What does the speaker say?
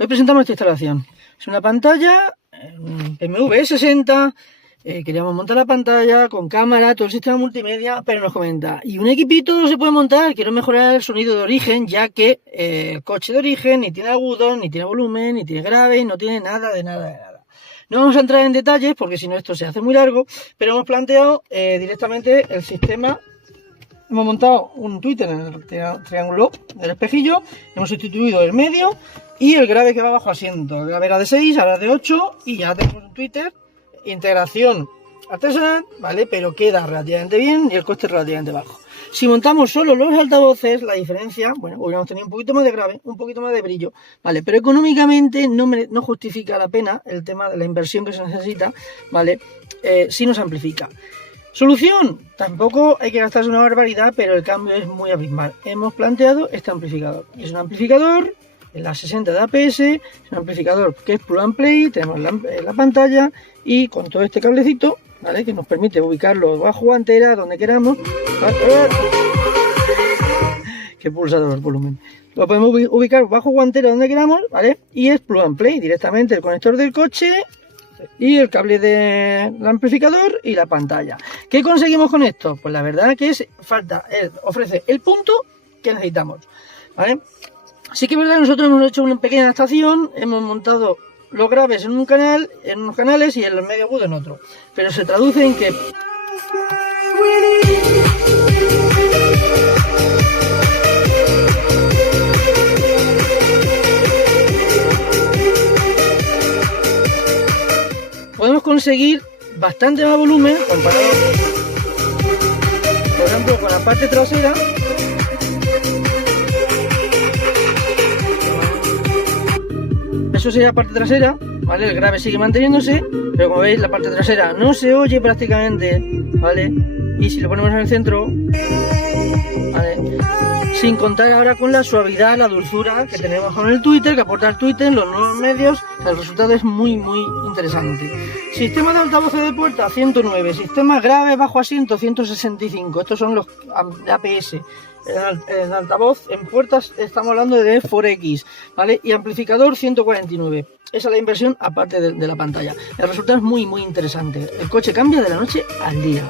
Hoy presentamos esta instalación. Es una pantalla BMW E60. Queríamos montar la pantalla con cámara, todo el sistema multimedia, pero nos comenta, y un equipito se puede montar, quiero mejorar el sonido de origen, ya que el coche de origen ni tiene agudos, ni tiene volumen, ni tiene grave, no tiene nada de nada de nada. No vamos a entrar en detalles porque si no esto se hace muy largo, pero hemos planteado directamente el sistema. Hemos montado un tweeter en el triángulo del espejillo, hemos sustituido el medio y el grave que va bajo asiento. El grave era de 6, ahora es de 8 y ya tenemos un tweeter. Integración artesanal, ¿vale? Pero queda relativamente bien y el coste es relativamente bajo. Si montamos solo los altavoces, la diferencia, bueno, hubiéramos tenido un poquito más de grave, un poquito más de brillo, ¿vale? Pero económicamente no justifica la pena el tema de la inversión que se necesita, ¿vale? Si nos amplifica. Solución, tampoco hay que gastarse una barbaridad, pero el cambio es muy abismal. Hemos planteado este amplificador. Es un amplificador en la 60 de APS, es un amplificador que es plug and play, tenemos la pantalla y con todo este cablecito, ¿vale? Que nos permite ubicarlo bajo guantera, donde queramos. Que pulsador el volumen. Lo podemos ubicar bajo guantera donde queramos, ¿vale? Y es plug and play, directamente el conector del coche y el cable del amplificador y la pantalla. ¿Qué conseguimos con esto? Pues la verdad que ofrece el punto que necesitamos, ¿vale? Sí que es verdad que nosotros hemos hecho una pequeña adaptación, hemos montado los graves en un canal, en unos canales y el medio agudo en otro, pero se traduce en que podemos conseguir bastante más volumen comparado, por ejemplo, con la parte trasera. Eso sería la parte trasera, ¿vale? El grave sigue manteniéndose, pero como veis la parte trasera no se oye prácticamente, ¿vale? Y si lo ponemos en el centro, ¿vale? Sin contar ahora con la suavidad, la dulzura que tenemos con el tweeter, que aporta el tweeter, los nuevos medios, el resultado es muy interesante. Sistema de altavoces de puerta 109, sistema grave bajo asiento 165, estos son los APS. En altavoz, en puertas estamos hablando de 4X, ¿vale? Y amplificador 149. Esa es la inversión aparte de la pantalla. El resultado es muy interesante. El coche cambia de la noche al día.